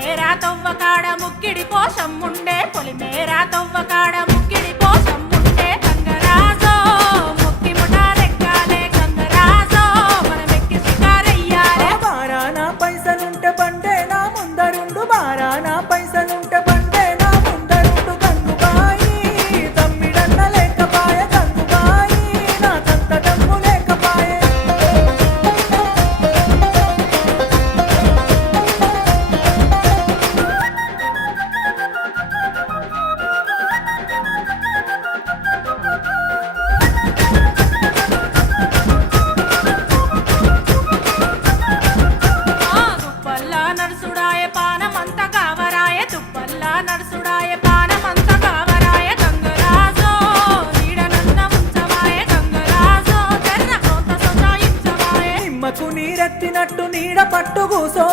పొలిమేరా తవ్వకాడ ముక్కిడి పోషం ఉండే పొలిమేరా తవ్వకాడ ముక్కిడి పోషం ఉండే గంగరాజో ముక్కి ముఠాలెక్కాలే గంగరాజో మనమెక్కి షికారయ్యాలే బారానా పైసలుంటే బండే నా ముందరుండు బారానా పైసలుంటే బండే నా ముందరుండు గంగుబాయి తమ్మిడన్న లేకపాయ గంగుబాయి నాకంత దమ్ము లేకపాయే తుప్పల్లా నడుసుడాయ పానమంత కావరాయ తుప్పల్లా నడుసుడాయ పానమంత కావరాయ గంగరాజో నీడనన్న ఉంచవాయ గంగరాజో తెర్ర కొంత సొంత ఇంచవాయ నిమ్మకు నీరెత్తినట్టు నీడ పట్టు కూసో